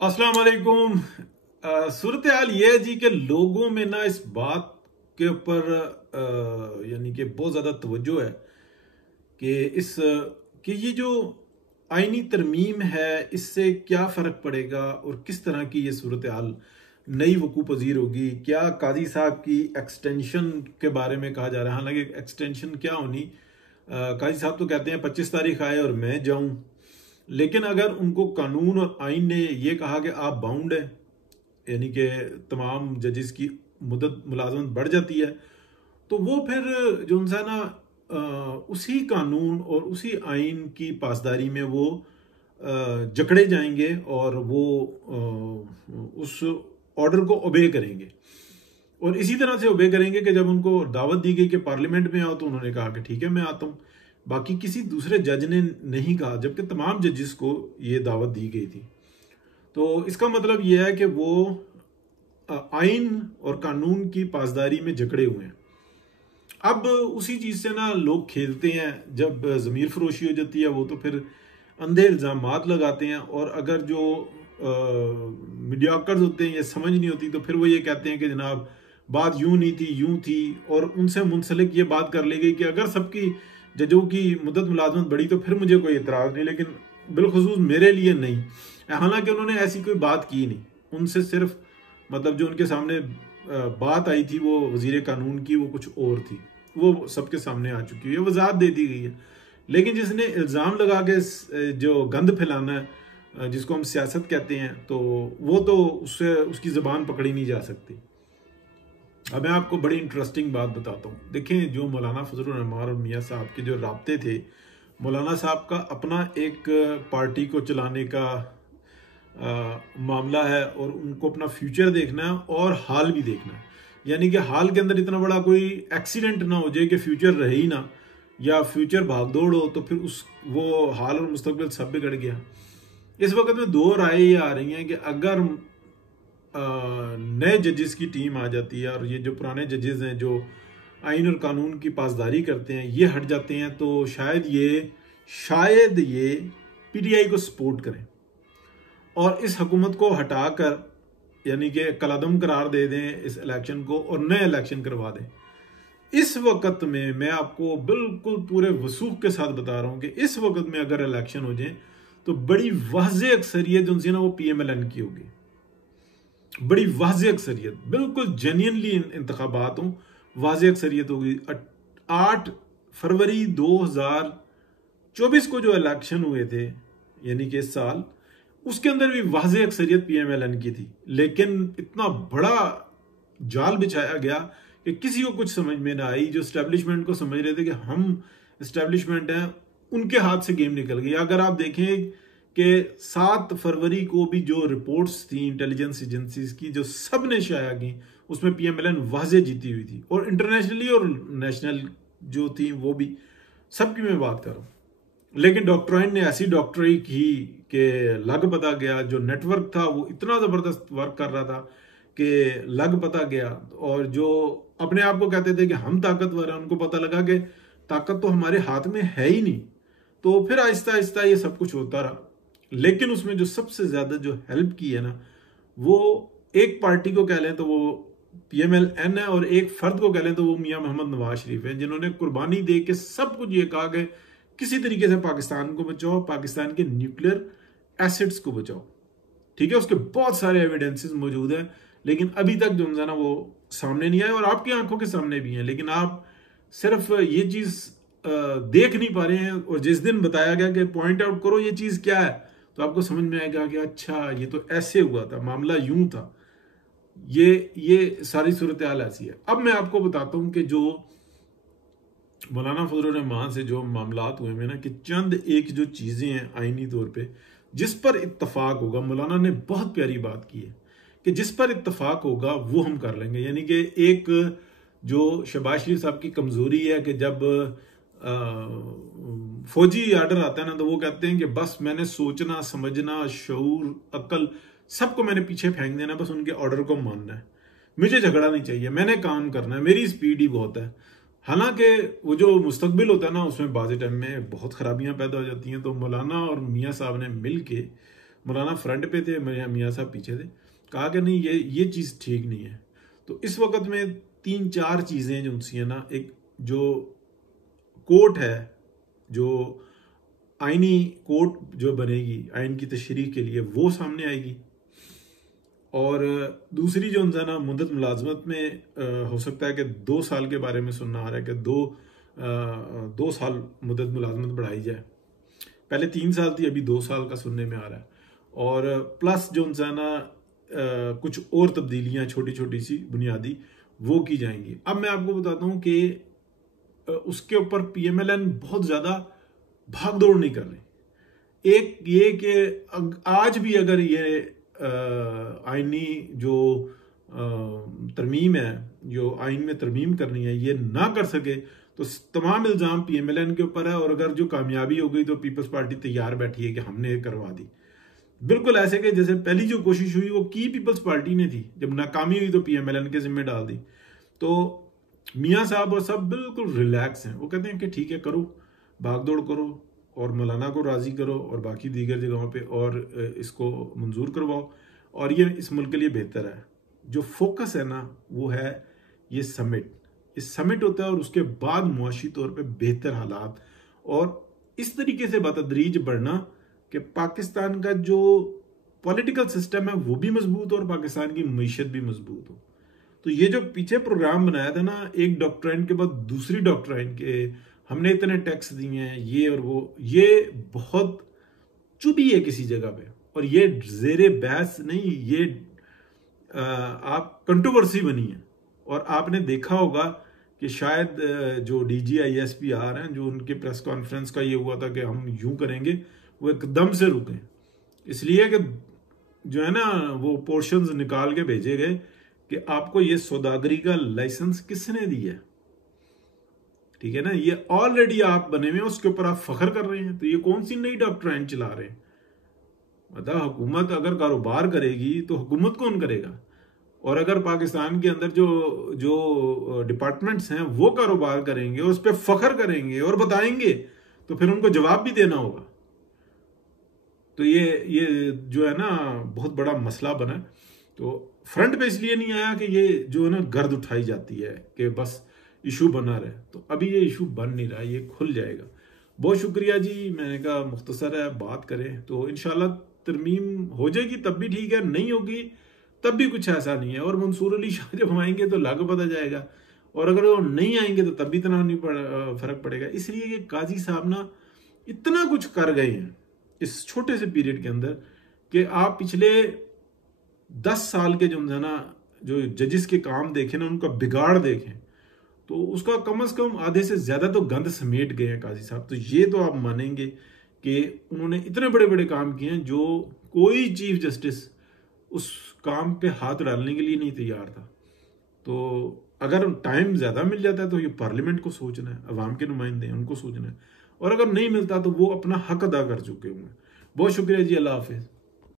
अस्सलाम वालेकुम। सूरत हाल ये है जी कि लोगों में ना इस बात के ऊपर यानी कि बहुत ज़्यादा तवज्जो है कि ये जो आईनी तरमीम है इससे क्या फ़र्क पड़ेगा और किस तरह की ये सूरत हाल नई वकू पजीर होगी। क्या काजी साहब की एक्सटेंशन के बारे में कहा जा रहा है, हालांकि एक्सटेंशन क्या होनी, काजी साहब तो कहते हैं 25 तारीख आए और मैं जाऊं, लेकिन अगर उनको कानून और आइन ने ये कहा कि आप बाउंड है, यानी कि तमाम जजेस की मुदत मुलाजमत बढ़ जाती है, तो वो फिर जो उनसे ना उसी कानून और उसी आइन की पासदारी में वो जकड़े जाएंगे और वो उस ऑर्डर को ओबे करेंगे। और इसी तरह से ओबे करेंगे कि जब उनको दावत दी गई कि पार्लियामेंट में आओ तो उन्होंने कहा कि ठीक है मैं आता हूँ। बाकी किसी दूसरे जज ने नहीं कहा, जबकि तमाम जजेस को ये दावत दी गई थी। तो इसका मतलब यह है कि वो आइन और कानून की पासदारी में जकड़े हुए हैं। अब उसी चीज से ना लोग खेलते हैं, जब ज़मीर फरोशी हो जाती है वो तो फिर अंधे इल्ज़ामात लगाते हैं, और अगर जो मीडियाकर्स होते हैं ये समझ नहीं होती तो फिर वो ये कहते हैं कि जनाब बात यूं नहीं थी यूं थी, और उनसे मुंसलिक ये बात कर ली गई कि अगर सबकी जजों की मुद्दत मुलाजमत बढ़ी तो फिर मुझे कोई इतराज़ नहीं, लेकिन बिलखुसूस मेरे लिए नहीं। हालांकि उन्होंने ऐसी कोई बात की नहीं, उनसे सिर्फ मतलब जो उनके सामने बात आई थी वो वजीर कानून की, वो कुछ और थी, वो सबके सामने आ चुकी है, वजाहत दे दी गई है। लेकिन जिसने इल्ज़ाम लगा के जो गंद फैलाना है, जिसको हम सियासत कहते हैं, तो वो तो उससे उसकी ज़बान पकड़ी नहीं जा सकती। अब मैं आपको बड़ी इंटरेस्टिंग बात बताता हूँ। देखें, जो मौलाना फजलुर रहमान और मियाँ साहब के जो राब्ते थे, मौलाना साहब का अपना एक पार्टी को चलाने का मामला है, और उनको अपना फ्यूचर देखना है और हाल भी देखना है। यानी कि हाल के अंदर इतना बड़ा कोई एक्सीडेंट ना हो जाए कि फ्यूचर रहे ही ना, या फ्यूचर भागदौड़ हो तो फिर उस वो हाल और मुस्तकबिल सब बिगड़ गया। इस वक्त में दो राय ये आ रही हैं कि अगर नए जजेस की टीम आ जाती है और ये जो पुराने जजेस हैं जो आइन और कानून की पासदारी करते हैं ये हट जाते हैं, तो शायद ये पीटीआई को सपोर्ट करें और इस हुकूमत को हटाकर यानी कि कलादम करार दे दें इस इलेक्शन को और नए इलेक्शन करवा दें। इस वक्त में मैं आपको बिल्कुल पूरे वसूख के साथ बता रहा हूं कि इस वक्त में अगर इलेक्शन हो जाए तो बड़ी वाज़ेह अक्सरियत जो उनसे ना वो पीएमएलएन की होगी, बड़ी वाज़ेह अक्सरियत, बिल्कुल जेन्युइनली इंतखाबात हों, वाज़ेह अक्सरियत होगी। 8 फरवरी 2024 को जो इलेक्शन हुए थे यानी कि इस साल, उसके अंदर भी वाज़ेह अक्सरियत पीएमएलएन की थी, लेकिन इतना बड़ा जाल बिछाया गया कि किसी को कुछ समझ में ना आई। जो एस्टेब्लिशमेंट को समझ रहे थे कि हम एस्टेब्लिशमेंट हैं, उनके हाथ से गेम निकल गई। अगर आप देखें कि 7 फरवरी को भी जो रिपोर्ट्स थी इंटेलिजेंस एजेंसीज की जो सब ने शाया की, उसमें पीएमएलएन वाज़ेह जीती हुई थी, और इंटरनेशनली और नेशनल जो थी वो भी, सबकी मैं बात कर रहा हूँ। लेकिन डॉक्टराइन ने ऐसी डॉक्टरी की कि लग पता गया, जो नेटवर्क था वो इतना ज़बरदस्त वर्क कर रहा था कि लग पता गया, और जो अपने आप को कहते थे कि हम ताकतवर हैं, उनको पता लगा कि ताकत तो हमारे हाथ में है ही नहीं। तो फिर आहिस्ता आहिस्ता ये सब कुछ होता रहा। लेकिन उसमें जो सबसे ज़्यादा जो हेल्प की है ना, वो एक पार्टी को कह लें तो वो पीएमएलएन है, और एक फर्द को कह लें तो वो मियाँ मोहम्मद नवाज शरीफ है, जिन्होंने कुर्बानी दे के सब कुछ ये कहा कि किसी तरीके से पाकिस्तान को बचाओ, पाकिस्तान के न्यूक्लियर एसिड्स को बचाओ। ठीक है, उसके बहुत सारे एविडेंसेस मौजूद हैं, लेकिन अभी तक जो है ना वो सामने नहीं आए, और आपकी आंखों के सामने भी हैं, लेकिन आप सिर्फ ये चीज देख नहीं पा रहे हैं। और जिस दिन बताया गया कि पॉइंट आउट करो ये चीज क्या है, तो आपको समझ में आएगा कि अच्छा ये तो ऐसे हुआ था, मामला यूं था, ये सारी सूरत हाल ऐसी है। अब मैं आपको बताता हूं कि जो मौलाना फजलुर रहमान से जो मामलात हुए हैं ना, कि चंद एक जो चीज़ें हैं आईनी तौर पे जिस पर इत्तफाक होगा, मौलाना ने बहुत प्यारी बात की है कि जिस पर इत्तफाक होगा वो हम कर लेंगे। यानी कि एक जो शहबाज शरीफ साहब की कमज़ोरी है कि जब फौजी आर्डर आता है ना तो वो कहते हैं कि बस मैंने सोचना समझना शऊर अक्ल सबको मैंने पीछे फेंक देना, बस उनके ऑर्डर को मानना है, मुझे झगड़ा नहीं चाहिए, मैंने काम करना है, मेरी स्पीड ही बहुत है। हालांकि वो जो मुस्तकबिल होता है ना उसमें बाज़ टाइम में बहुत खराबियां पैदा हो जाती हैं। तो मौलाना और मियाँ साहब ने मिल के मौलाना फ्रंट पे थे, मियाँ साहब पीछे थे। कहा कि नहीं ये चीज़ ठीक नहीं है। तो इस वक्त में 3-4 चीज़ें जो उनसी है ना, एक जो कोर्ट है, जो आइनी कोर्ट जो बनेगी आइन की तशरीह के लिए, वो सामने आएगी। और दूसरी जो उनसे ना मुद्दत मुलाजमत में हो सकता है कि 2 साल के बारे में सुनना आ रहा है कि 2 साल मुद्दत मुलाजमत बढ़ाई जाए। पहले 3 साल थी, अभी 2 साल का सुनने में आ रहा है। और प्लस जो उनसे ना कुछ और तब्दीलियां छोटी छोटी सी बुनियादी वो की जाएंगी। अब मैं आपको बताता हूँ कि उसके ऊपर PMLN बहुत ज़्यादा भाग दौड़ नहीं कर रही। एक ये कि आज भी अगर ये आइनी जो तरमीम है, जो आइन में तरमीम करनी है, ये ना कर सके तो तमाम इल्ज़ाम PMLN के ऊपर है। और अगर जो कामयाबी हो गई तो पीपल्स पार्टी तैयार बैठी है कि हमने करवा दी। बिल्कुल ऐसे कि जैसे पहली जो कोशिश हुई वो की पीपल्स पार्टी ने थी, जब नाकामी हुई तो PMLN के जिम्मे डाल दी। तो मियाँ साहब और सब बिल्कुल रिलैक्स हैं। वो कहते हैं कि ठीक है, करो, भागदौड़ करो और मौलाना को राज़ी करो और बाकी दीगर जगहों पे और इसको मंजूर करवाओ, और ये इस मुल्क के लिए बेहतर है। जो फोकस है ना वो है ये समिट। इस समिट होता है और उसके बाद मुआशी तौर पे बेहतर हालात, और इस तरीके से बतदरीज बढ़ना कि पाकिस्तान का जो पॉलिटिकल सिस्टम है वो भी मजबूत हो और पाकिस्तान की मईशत भी मजबूत हो। तो ये जो पीछे प्रोग्राम बनाया था ना, एक डॉक्ट्राइन के बाद दूसरी डॉक्ट्राइन के, हमने इतने टैक्स दिए हैं ये और वो, ये बहुत चुभी है किसी जगह पे, और ये जेरे बहस नहीं, ये आप कंट्रोवर्सी बनी है। और आपने देखा होगा कि शायद जो DGISPR हैं, जो उनके प्रेस कॉन्फ्रेंस का ये हुआ था कि हम यूं करेंगे, वो एकदम से रुके, इसलिए कि जो है ना वो पोर्शंस निकाल के भेजे गए कि आपको ये सौदागरी का लाइसेंस किसने दिया है। ठीक है ना, ये ऑलरेडी आप बने हुए, उसके ऊपर आप फख्र कर रहे हैं। तो ये कौन सी नई डॉक्ट्राइन चला रहे हैं? मतलब हुकूमत अगर कारोबार करेगी तो हुकूमत कौन करेगा? और अगर पाकिस्तान के अंदर जो डिपार्टमेंट्स हैं वो कारोबार करेंगे, उस पर फख्र करेंगे और बताएंगे, तो फिर उनको जवाब भी देना होगा। तो ये जो है ना बहुत बड़ा मसला बना है। तो फ्रंट पे इसलिए नहीं आया कि ये जो है ना गर्द उठाई जाती है कि बस इशू बना रहे। तो अभी ये इशू बन नहीं रहा, ये खुल जाएगा। बहुत शुक्रिया जी। मैंने कहा मुख्तसर है, बात करें तो इंशाल्लाह तरमीम हो जाएगी, तब भी ठीक है, नहीं होगी तब भी कुछ ऐसा नहीं है। और मंसूर अली शाह जब आएंगे तो लागू पता जाएगा, और अगर वो नहीं आएंगे तो तब भी इतना नहीं फर्क पड़ेगा। इसलिए कि काजी साहब ना इतना कुछ कर गए हैं इस छोटे से पीरियड के अंदर कि आप पिछले 10 साल के जो है ना जो जजेस के काम देखें ना, उनका बिगाड़ देखें, तो उसका कम से कम आधे से ज्यादा तो गंद समेट गए हैं काजी साहब। तो ये तो आप मानेंगे कि उन्होंने इतने बड़े बड़े काम किए हैं जो कोई चीफ जस्टिस उस काम पे हाथ डालने के लिए नहीं तैयार था। तो अगर टाइम ज्यादा मिल जाता है तो ये पार्लियामेंट को सोचना है, अवाम के नुमाइंदे हैं उनको सोचना है, और अगर नहीं मिलता तो वो अपना हक अदा कर चुके होंगे। बहुत शुक्रिया जी, अल्लाह हाफिज।